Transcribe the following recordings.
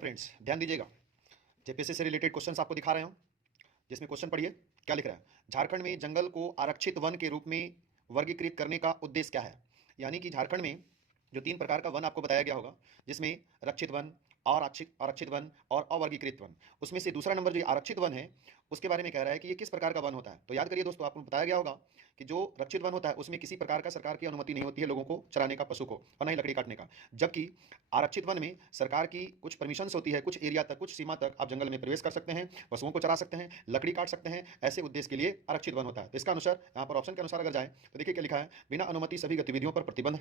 Friends, ध्यान दीजिएगा। JPSC से रिलेटेड क्वेश्चंस आपको दिखा रहे हूं, जिसमें क्वेश्चन पढ़िए क्या लिख रहा है। झारखंड में जंगल को आरक्षित वन के रूप में वर्गीकृत करने का उद्देश्य क्या है। यानी कि झारखंड में जो 3 प्रकार का वन आपको बताया गया होगा, जिसमें रक्षित वन, आरक्षित आरक्षित वन और अवर्गीकृत वन। उसमें से दूसरा नंबर जो आरक्षित वन है, उसके बारे में कह रहा है कि ये किस प्रकार का वन होता है। तो याद करिए दोस्तों, आपको बताया गया होगा कि जो रक्षित वन होता है उसमें किसी प्रकार का सरकार की अनुमति नहीं होती है लोगों को चराने का, पशु को, और ना ही लकड़ी काटने का। जबकि आरक्षित वन में सरकार की कुछ परमिशंस होती है, कुछ एरिया तक, कुछ सीमा तक आप जंगल में प्रवेश कर सकते हैं, पशुओं को चरा सकते हैं, लकड़ी काट सकते हैं। ऐसे उद्देश्य के लिए आरक्षित वन होता है। तो इसका अनुसार यहाँ पर ऑप्शन के अनुसार अगर जाए तो देखिए क्या लिखा है। बिना अनुमति सभी गतिविधियों पर प्रतिबंध,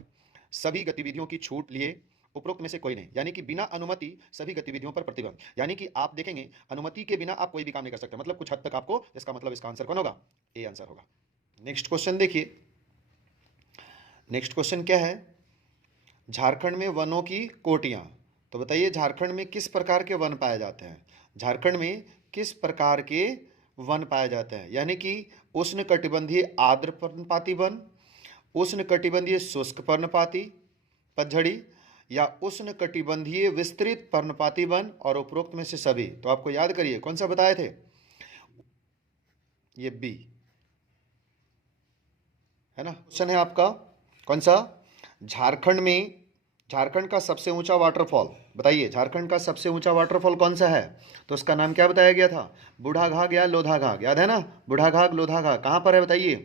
सभी गतिविधियों की छूट लिए उपरोक्त में से कोई नहीं। यानी कि बिना अनुमति सभी गतिविधियों पर प्रतिबंध, यानी कि आप देखेंगे अनुमति के बिना आप कोई भी काम नहीं कर सकते। मतलब कुछ हद तक आपको, इसका मतलब इसका आंसर कौन होगा? ए आंसर होगा। नेक्स्ट क्वेश्चन देखिए। नेक्स्ट क्वेश्चन क्या है? झारखंड में वनों की कोटियां। तो बताइए झारखंड में किस प्रकार के वन पाए जाते हैं। झारखंड में किस प्रकार के वन पाए जाते हैं? यानी कि उष्ण कटिबंधीय आर्द्र पर्णपाती वन, उष्ण कटिबंधीय शुष्क पर्णपाती पतझड़ी, या उष्ण कटिबंधीय विस्तृत पर्णपाती वन, और उपरोक्त में से सभी। तो आपको याद करिए कौन सा बताए थे, ये बी है ना। क्वेश्चन है आपका कौन सा? झारखंड का सबसे ऊंचा वाटरफॉल बताइए। झारखंड का सबसे ऊंचा वाटरफॉल कौन सा है? तो उसका नाम क्या बताया गया था? बूढ़ाघाघ या लोधाघाघ, याद है ना? बूढ़ाघाघ लोधाघाघ कहाँ पर है बताइए।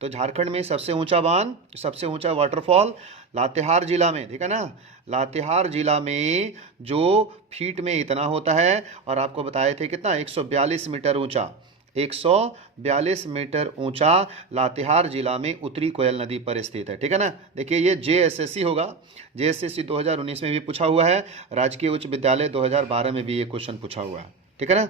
तो झारखंड में सबसे ऊंचा बांध, सबसे ऊंचा वाटरफॉल लातेहार जिला में, ठीक है ना। लातेहार जिला में जो फीट में इतना होता है, और आपको बताए थे कितना, 142 मीटर ऊंचा, 142 मीटर ऊंचा लातेहार जिला में उत्तरी कोयल नदी पर स्थित है, ठीक है ना। देखिए ये जेएसएससी होगा, जेएसएससी 2019 में भी पूछा हुआ है, राजकीय उच्च विद्यालय 2012 में भी ये क्वेश्चन पूछा हुआ है, ठीक है ना।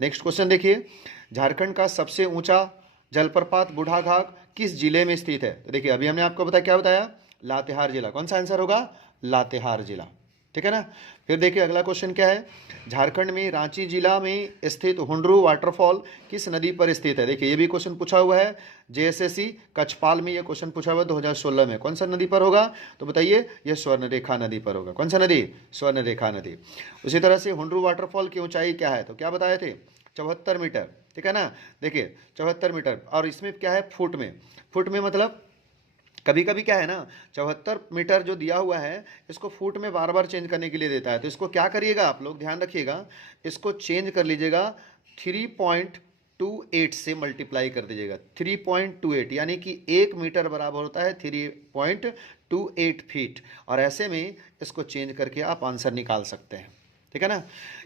नेक्स्ट क्वेश्चन देखिए। झारखंड का सबसे ऊंचा जलप्रपात बूढ़ाघाघ किस जिले में स्थित है? तो देखिए अभी हमने आपको बताया, क्या बताया? लातेहार जिला। कौन सा आंसर होगा? लातेहार जिला, ठीक है ना। फिर देखिए अगला क्वेश्चन क्या है। झारखंड में रांची जिला में स्थित हुंडरू वाटरफॉल किस नदी पर स्थित है? देखिए ये भी क्वेश्चन पूछा हुआ है, जेएसएससी कछपाल में ये क्वेश्चन पूछा हुआ है 2016 में। कौन सा नदी पर होगा? तो बताइए, ये स्वर्णरेखा नदी पर होगा। कौन सा नदी? स्वर्णरेखा नदी। उसी तरह से हुंडरू वाटरफॉल की ऊंचाई क्या है? तो क्या बताए थे? 74 मीटर, ठीक है ना। देखिए 74 मीटर, और इसमें क्या है? फुट में। फुट में मतलब कभी कभी क्या है ना, 74 मीटर जो दिया हुआ है, इसको फुट में बार बार चेंज करने के लिए देता है। तो इसको क्या करिएगा आप लोग, ध्यान रखिएगा, इसको चेंज कर लीजिएगा, 3.28 से मल्टीप्लाई कर दीजिएगा। 3.28 यानी कि 1 मीटर बराबर होता है 3.28 फीट, और ऐसे में इसको चेंज करके आप आंसर निकाल सकते हैं, ठीक है ना।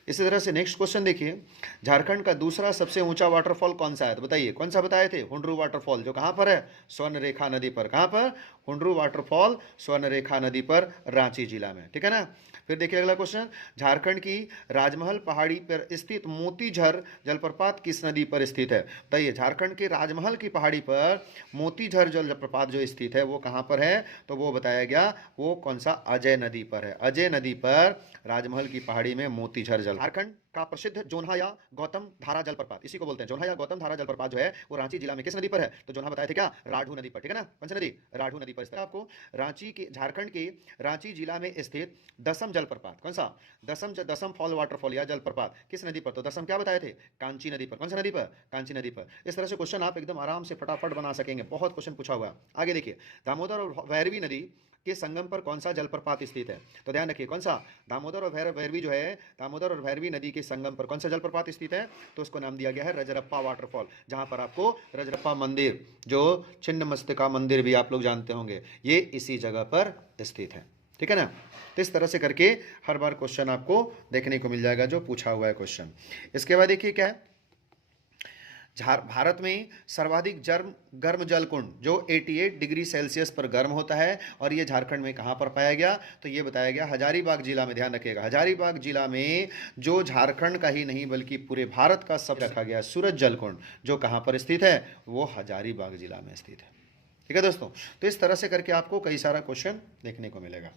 इसी तरह से नेक्स्ट क्वेश्चन देखिए। झारखंड का दूसरा सबसे ऊंचा वाटरफॉल कौन सा है? तो बताइए कौन सा बताए थे? हुंडरू वाटरफॉल, जो कहां पर है? स्वर्णरेखा नदी पर। कहां पर? हुंडरू वाटरफॉल स्वर्णरेखा नदी पर, रांची जिला में, ठीक है ना। फिर देखिए अगला क्वेश्चन। झारखंड की राजमहल पहाड़ी पर स्थित मोतीझर जलप्रपात किस नदी पर स्थित है? बताइए झारखंड के राजमहल की पहाड़ी पर मोतीझर जलप्रपात जो स्थित है वो कहां पर है? तो वो बताया गया, वो कौन सा? अजय नदी पर है। अजय नदी पर राजमहल की पहाड़ी में मोतीझर जल। झारखंड का प्रसिद्ध जोन्हा या गौतम धारा जलप्रपात, इसी को बोलते हैं जोन्हा या गौतम धारा जलप्रपात, जो है वो रांची जिला में किस नदी पर है? तो जोन्हा बताए थे क्या? राढ़ू नदी पर, ठीक है ना। कौन सी नदी? राढ़ू नदी पर स्थित। आपको रांची के, झारखंड के रांची जिला में स्थित दसम जलप्रपात, कौन सा? दसम फॉल वाटरफॉल या जलप्रपात किस नदी पर? तो दसम क्या बताए थे? कांची नदी पर। कौन सी नदी पर? कांची नदी पर। इस तरह से क्वेश्चन आप एकदम आराम से फटाफट बना सकेंगे, बहुत क्वेश्चन पूछा हुआ है। आगे देखिए, दामोदर और भैरवी नदी के संगम पर कौन सा जलप्रपात स्थित है? तो ध्यान रखिए कौन सा? दामोदर और भैरवी जो है, दामोदर और भैरवी नदी के संगम पर कौन सा जलप्रपात स्थित है? तो उसको नाम दिया गया है रजरप्पा वाटरफॉल, जहां पर आपको रजरप्पा मंदिर, जो छिन्नमस्तिका मंदिर भी आप लोग जानते होंगे, ये इसी जगह पर स्थित है, ठीक है ना। तो इस तरह से करके हर बार क्वेश्चन आपको देखने को मिल जाएगा जो पूछा हुआ है क्वेश्चन। इसके बाद देखिए क्या है। भारत में सर्वाधिक गर्म जल कुंड जो 88 डिग्री सेल्सियस पर गर्म होता है, और ये झारखंड में कहाँ पर पाया गया? तो ये बताया गया हजारीबाग जिला में। ध्यान रखिएगा, हजारीबाग जिला में, जो झारखंड का ही नहीं बल्कि पूरे भारत का सब रखा गया सूरज जल कुंड, जो कहाँ पर स्थित है? वो हजारीबाग जिला में स्थित है, ठीक है दोस्तों। तो इस तरह से करके आपको कई सारा क्वेश्चन देखने को मिलेगा।